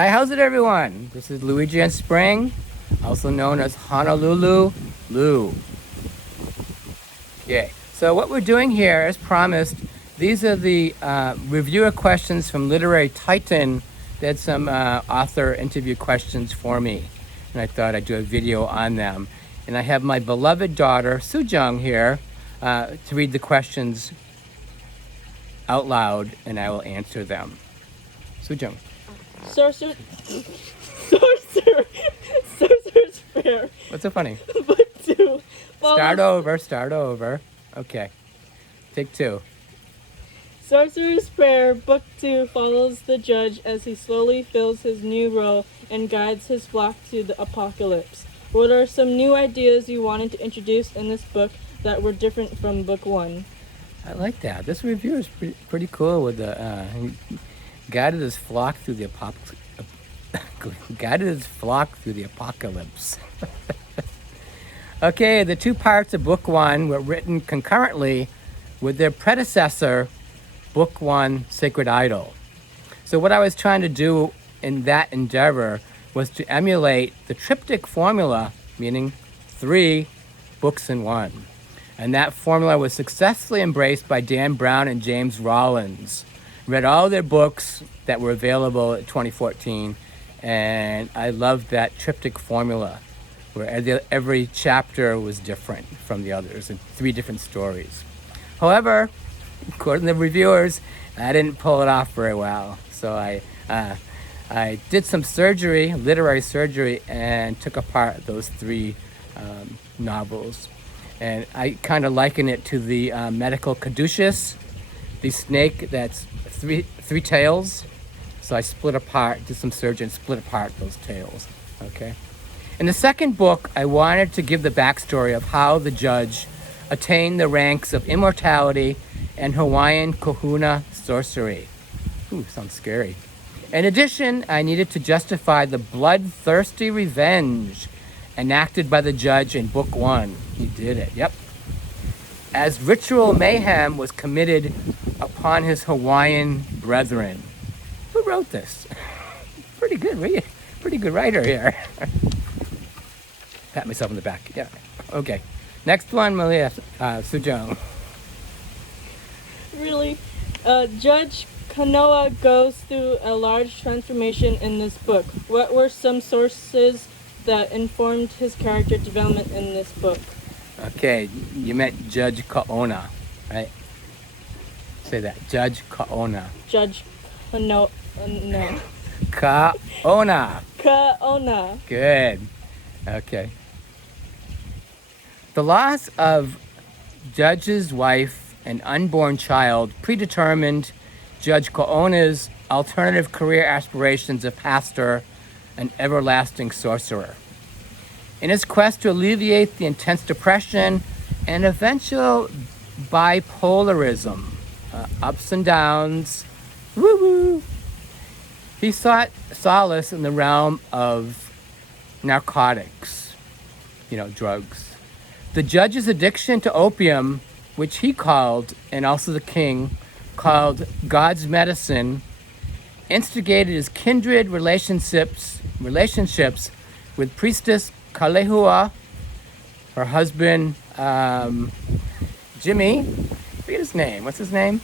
Hi, how's it everyone? This is Luigi N Spring, also known as Honolulu Lou. Okay, so what we're doing here, as promised, these are the reviewer questions from Literary Titan. They had some author interview questions for me, and I thought I'd do a video on them. And I have my beloved daughter, Sujung, here to read the questions out loud, and I will answer them. Sujung. Sorcerers Prayer. What's so funny? Book 2. Start over. Okay. Take 2. Sorcerers Prayer, Book 2 follows the judge as he slowly fills his new role and guides his flock to the apocalypse. What are some new ideas you wanted to introduce in this book that were different from Book 1? I like that. This review is pretty cool with the guided his flock through the apocalypse. Okay, the 2 parts of Book 1 were written concurrently with their predecessor, Book 1, Sacred Idol. So what I was trying to do in that endeavor was to emulate the triptych formula, meaning 3 books in 1. And that formula was successfully embraced by Dan Brown and James Rollins. Read all their books that were available in 2014, and I loved that triptych formula, where every chapter was different from the others, and 3 different stories. However, according to the reviewers, I didn't pull it off very well. So I did some surgery, literary surgery, and took apart those 3 novels. And I kind of liken it to the medical caduceus, the snake that's 3 tails. So I did some surgery and split apart those tails, okay? In the second book, I wanted to give the backstory of how the judge attained the ranks of immortality and Hawaiian kahuna sorcery. Ooh, sounds scary. In addition, I needed to justify the bloodthirsty revenge enacted by the judge in Book 1. He did it, yep. As ritual mayhem was committed upon his Hawaiian brethren. Who wrote this? Pretty good writer here. Pat myself on the back, yeah. Okay, next one, Malia, Sujong. Really? Judge Kanoa goes through a large transformation in this book. What were some sources that informed his character development in this book? Okay, you meant Judge Kaona, right? Say that, Judge Kaona. Judge Kanoa. No. Kaona. Kaona. Good. Okay. The loss of Judge's wife and unborn child predetermined Judge Kaona's alternative career aspirations of pastor and everlasting sorcerer. In his quest to alleviate the intense depression and eventual bipolarism, ups and downs, woo-woo, he sought solace in the realm of narcotics, drugs. The judge's addiction to opium, which he called, and also the king, called God's medicine, instigated his kindred relationships with priestess Kalehua, her husband, Jimmy, forget his name, what's his name?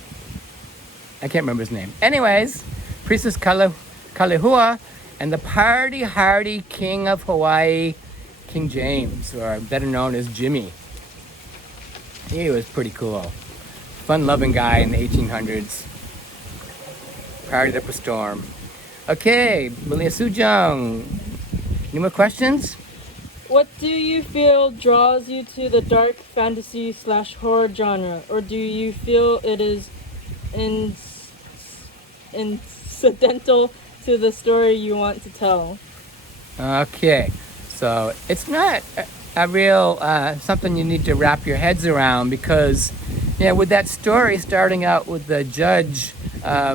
I can't remember his name. Anyways, priestess Kalehua, and the party-hardy king of Hawaii, King James, or better known as Jimmy. He was pretty cool. Fun-loving guy in the 1800s. Partied up a storm. Okay, Malia Sujong. Any more questions? What do you feel draws you to the dark fantasy/horror genre, or do you feel it is incidental to the story you want to tell? Okay, so it's not a real something you need to wrap your heads around, because with that story starting out with the judge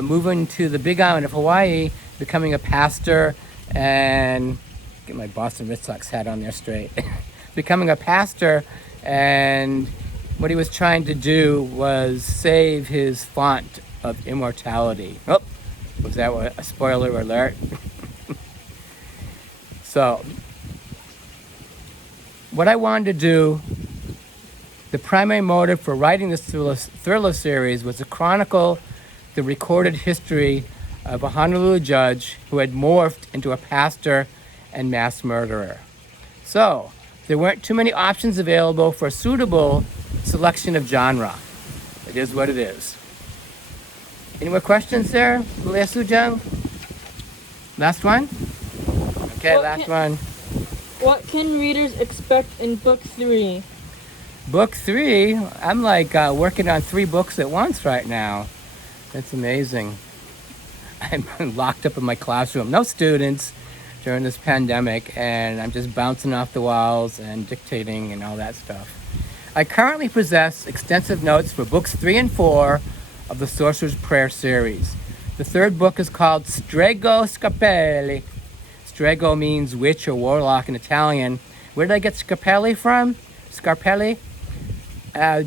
moving to the Big Island of Hawaii, becoming a pastor, and get my Boston Red Sox hat on there straight, becoming a pastor, and what he was trying to do was save his font of immortality. Oh, was that a spoiler alert? So, what I wanted to do, the primary motive for writing this thriller series was to chronicle the recorded history of a Honolulu judge who had morphed into a pastor and mass murderer. So, there weren't too many options available for a suitable selection of genre. It is what it is. Any more questions there, Lea Sujang? Last one? Okay, last one. What can readers expect in book 3? Book 3, I'm like working on 3 books at once right now. That's amazing. I'm locked up in my classroom. No students during this pandemic, and I'm just bouncing off the walls and dictating and all that stuff. I currently possess extensive notes for books 3 and 4 of the Sorcerers Prayer series. The 3rd book is called Strego Scarpelli. Strego means witch or warlock in Italian. Where did I get Scarpelli from? Scarpelli?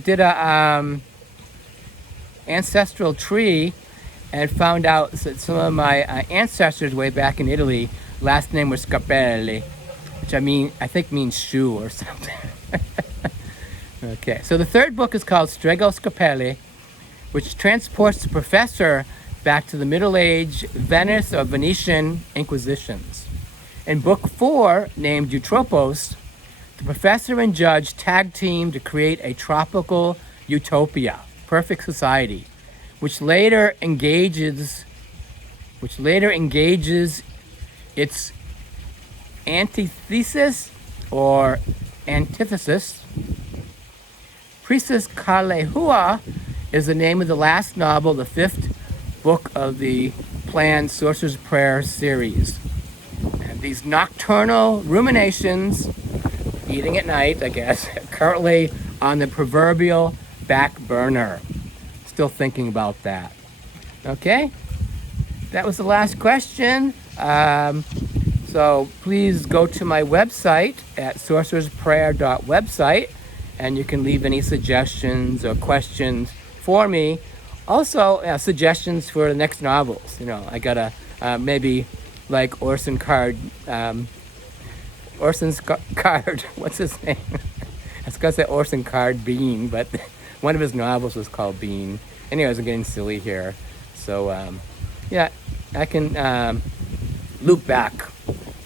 Did a ancestral tree and found out that some of my ancestors way back in Italy, last name was Scarpelli, which I think means shoe or something. Okay, so the 3rd book is called Strego Scarpelli, which transports the professor back to the Middle Age Venice or Venetian Inquisitions. In book 4, named Eutropos, the professor and judge tag team to create a tropical utopia, perfect society, which later engages its antithesis or antithesis. Priestess Kalehua is the name of the last novel, the 5th book of the planned Sorcerer's Prayer series. And these nocturnal ruminations, eating at night, I guess, currently on the proverbial back burner. Still thinking about that. Okay, that was the last question. So please go to my website at sorcerersprayer.website, and you can leave any suggestions or questions for me. Also, suggestions for the next novels. You know, I gotta maybe like Orson Card. Orson's Card. What's his name? I was gonna say Orson Card Bean, but one of his novels was called Bean. Anyways, I'm getting silly here. So yeah, I can loop back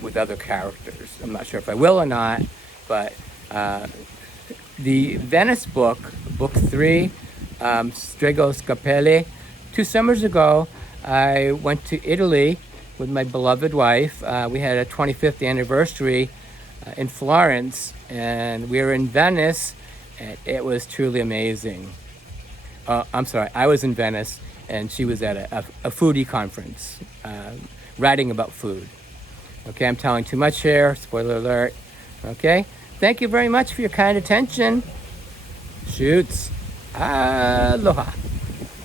with other characters. I'm not sure if I will or not, but the Venice book, book 3, Strego Scarpelli. 2 summers ago, I went to Italy with my beloved wife. We had a 25th anniversary in Florence, and we were in Venice, and it was truly amazing. I'm sorry, I was in Venice, and she was at a foodie conference, writing about food. Okay, I'm telling too much here, spoiler alert. Okay, thank you very much for your kind attention. Shoots. Aloha.